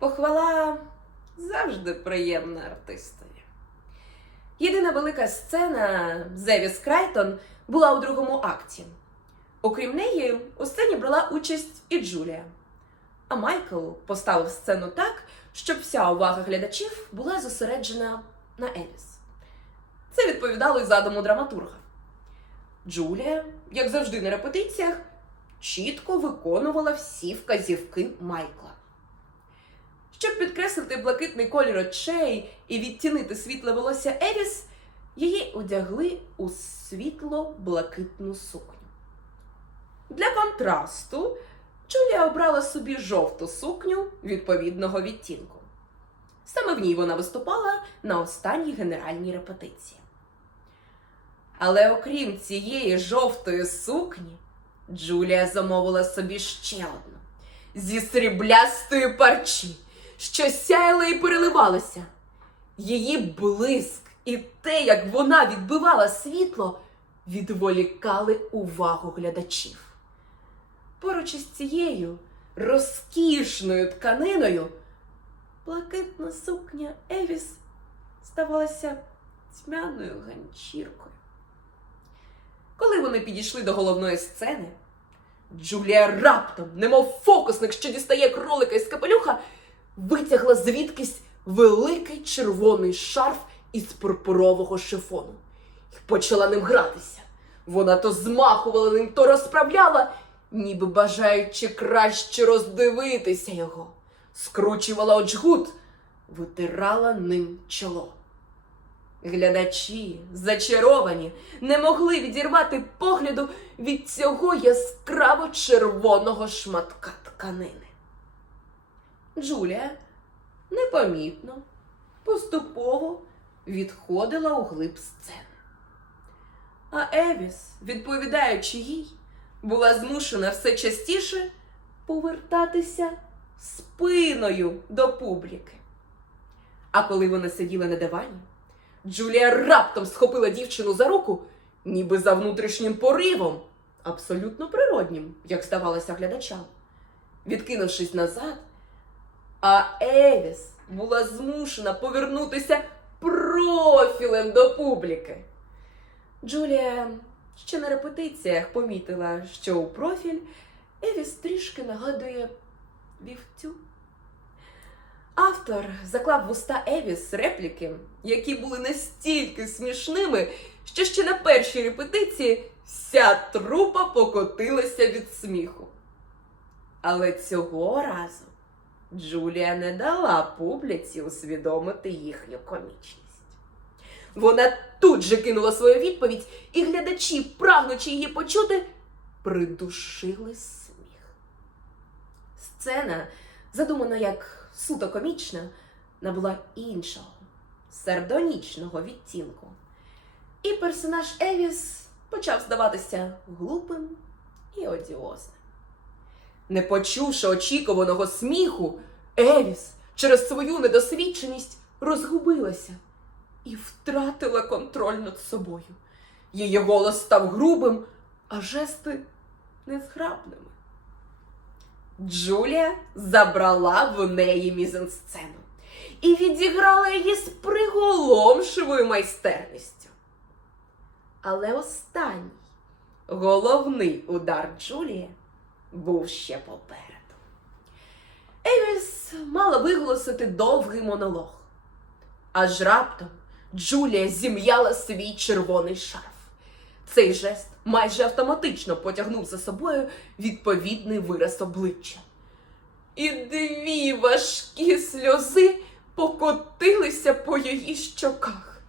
Похвала завжди приємна артистові. Єдина велика сцена з Евіс Крайтон була у другому акті. Окрім неї, у сцені брала участь і Джулія. А Майкл поставив сцену так, щоб вся увага глядачів була зосереджена на Евіс. Це відповідало й задуму драматурга. Джулія, як завжди на репетиціях, чітко виконувала всі вказівки Майкла. Щоб підкреслити блакитний колір очей і відтінити світле волосся Евіс, її одягли у світло-блакитну сукню. Для контрасту Джулія обрала собі жовту сукню відповідного відтінку. Саме в ній вона виступала на останній генеральній репетиції. Але окрім цієї жовтої сукні, Джулія замовила собі ще одну зі сріблястої парчі, що сяяла і переливалася. Її блиск і те, як вона відбивала світло, відволікали увагу глядачів. Поруч із цією розкішною тканиною блакитна сукня Евіс ставалася тьмяною ганчіркою. Коли вони підійшли до головної сцени, Джулія раптом, немов фокусник, що дістає кролика із капелюха, витягла звідкись великий червоний шарф із пурпурового шифону і почала ним гратися. Вона то змахувала ним, то розправляла, ніби бажаючи краще роздивитися його, скручувала очгут, витирала ним чоло. Глядачі, зачаровані, не могли відірвати погляду від цього яскраво червоного шматка тканини. Джулія непомітно, поступово відходила у глиб сцени. А Евіс, відповідаючи їй, була змушена все частіше повертатися спиною до публіки. А коли вона сиділа на дивані, Джулія раптом схопила дівчину за руку, ніби за внутрішнім поривом, абсолютно природнім, як здавалося глядачам. Відкинувшись назад, а Евіс була змушена повернутися профілем до публіки. Джулія ще на репетиціях помітила, що у профіль Евіс трішки нагадує вівцю. Автор заклав в уста Евіс репліки, які були настільки смішними, що ще на першій репетиції вся трупа покотилася від сміху. Але цього разу Джулія не дала публіці усвідомити їхню комічність. Вона тут же кинула свою відповідь, і глядачі, прагнучи її почути, придушили сміх. Сцена, задумана як суто комічна, набула іншого, сардонічного відтінку. І персонаж Евіс почав здаватися глупим і одіозним. Не почувши очікуваного сміху, Евіс через свою недосвідченість розгубилася і втратила контроль над собою. Її голос став грубим, а жести незграбними. Джулія забрала в неї мізансцену і відіграла її з приголомшивою майстерністю. Але останній головний удар Джулії був ще попереду. Евіс мала виголосити довгий монолог. Аж раптом Джулія зім'яла свій червоний шарф. Цей жест майже автоматично потягнув за собою відповідний вираз обличчя. І дві важкі сльози покотилися по її щоках.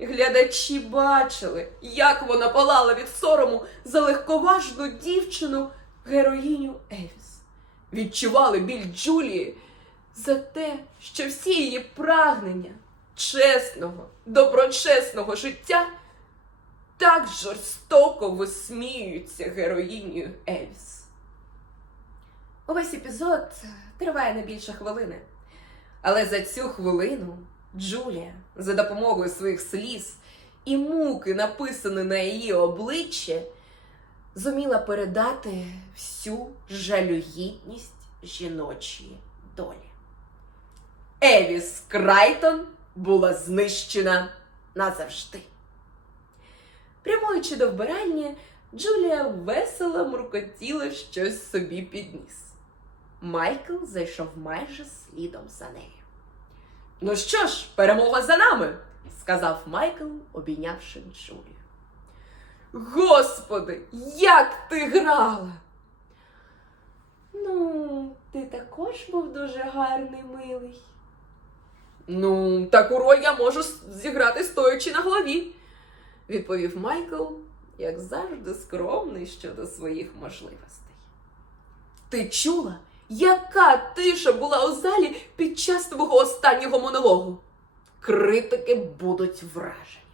Глядачі бачили, як вона палала від сорому за легковажну дівчину героїню Евіс. Відчували біль Джулії за те, що всі її прагнення чесного, доброчесного життя так жорстоко висміюються героїнею Евіс. Увесь епізод триває не більше хвилини. Але за цю хвилину Джулія за допомогою своїх сліз і муки, написані на її обличчі, зуміла передати всю жалюгідність жіночої долі. Евіс Крайтон була знищена назавжди. Прямуючи до вбиральні, Джулія весело муркотіла щось собі під ніс. Майкл зайшов майже слідом за нею. Ну що ж, перемога за нами, сказав Майкл, обійнявши Джулію. Господи, як ти грала! Ну, ти також був дуже гарний, милий. Ну, таку роль я можу зіграти стоячи на голові, відповів Майкл, як завжди скромний щодо своїх можливостей. Ти чула, яка тиша була у залі під час твого останнього монологу? Критики будуть вражені.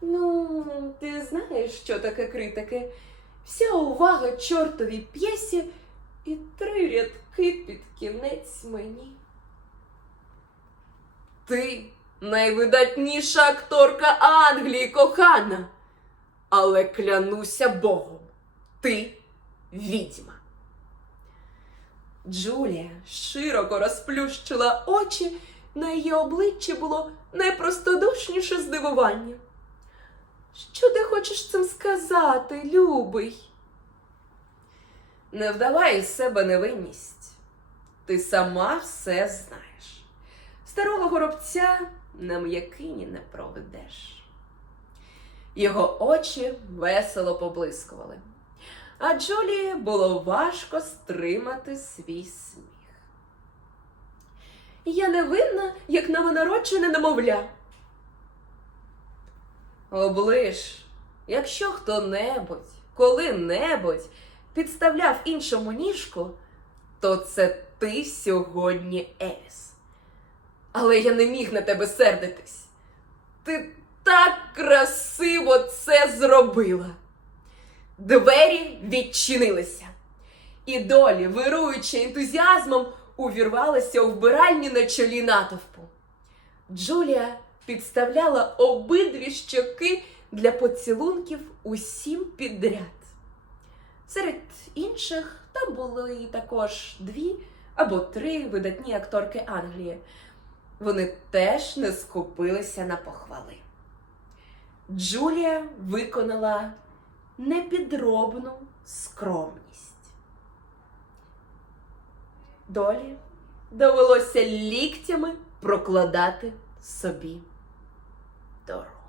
Ну, ти знаєш, що таке критики? Вся увага чортовій п'єсі і три рядки під кінець мені. Ти найвидатніша акторка Англії, кохана. Але клянуся Богом, ти відьма. Джулія широко розплющила очі, на її обличчі було найпростодушніше здивування. Що ти хочеш цим сказати, любий? Не вдавай із себе невинність. Ти сама все знаєш. Старого горобця на м'якині не проведеш. Його очі весело поблискували, а Джулії було важко стримати свій сміх. Я невинна, як новонароджене немовля. Оближ, якщо хто-небудь, коли-небудь підставляв іншому ніжку, то це ти сьогодні Евіс. Але я не міг на тебе сердитись. Ти так красиво це зробила. Двері відчинилися, і долі, вируючи ентузіазмом, увірвалася у вбиральні на чолі натовпу. Джулія підставляла обидві щоки для поцілунків усім підряд. Серед інших там були також дві або три видатні акторки Англії. Вони теж не скупилися на похвали. Джулія виконала непідробну скромність. Долі довелося ліктями прокладати собі Pastor.